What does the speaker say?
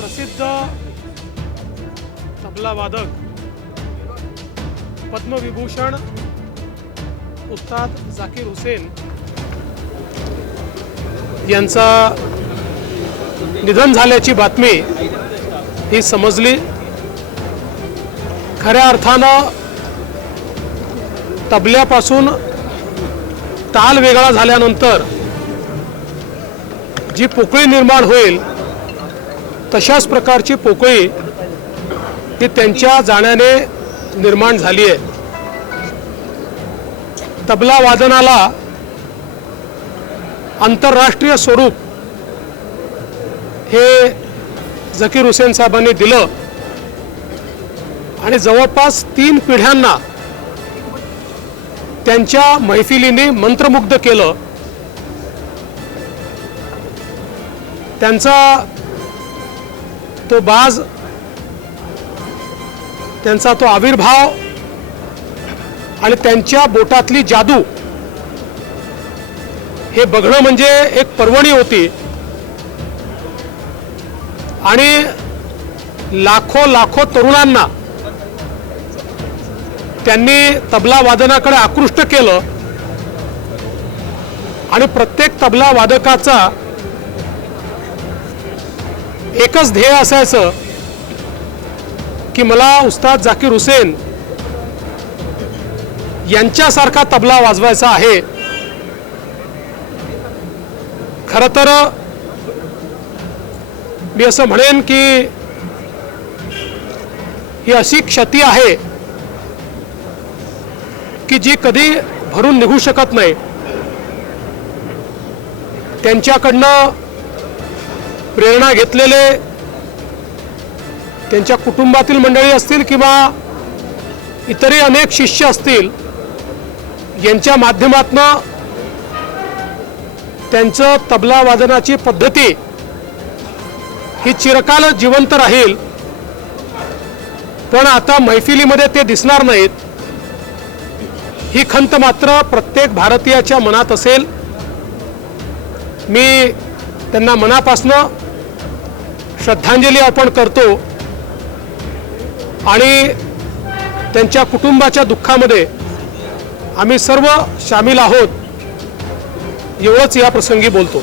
प्रसिद्ध तबला वादक पद्मविभूषण उस्ताद जाकीर हुसेन यांचा निधन झाल्याची बातमी ही समजली। खऱ्या अर्थानं तबल्यापासून ताल वेगळा झाल्यानंतर जी पोकळी निर्माण होईल तशाच प्रकारची पोकळी ही त्यांच्या जाण्याने निर्माण झाली आहे। तबला वादनाला आंतरराष्ट्रीय स्वरूप हे जाकीर हुसेन साहेबांनी दिलं आणि जवळपास 3 पिढ्यांना त्यांच्या मैफिलीने मंत्रमुग्ध केलं। त्यांचा तो बाज, त्यांचा तो आविर्भाव आणि त्यांच्या बोटातली जादू हे बघणं म्हणजे एक पर्वणी होती आणि लाखो लाखो तरुणांना त्यांनी तबला वादनाकडे आकृष्ट केलं आणि प्रत्येक तबला वादकाचा एकच ध्येय असायचं की मला उस्ताद जाकीर हुसेन यांच्यासारखा तबला वाजवायचा आहे। खरं तर मी असं म्हणेन की ही अशी क्षती आहे की जी कधी भरून निघू शकत नाही। त्यांच्याकडनं प्रेरणा घेतलेले त्यांच्या कुटुंबातील मंडळी असतील किंवा इतरही अनेक शिष्य असतील, यांच्या माध्यमातून त्यांचं तबला वादनाची पद्धती ही चिरकाल जिवंत राहील, पण आता मैफिलीमध्ये ते दिसणार नाहीत ही खंत मात्र प्रत्येक भारतीयाच्या मनात असेल। मी त्यांना मनापासून श्रद्धांजली अर्पण करतो आणि त्यांच्या कुटुंबाच्या दुःखामध्ये आम्ही सर्व सामील आहोत एवढंच या प्रसंगी बोलतो।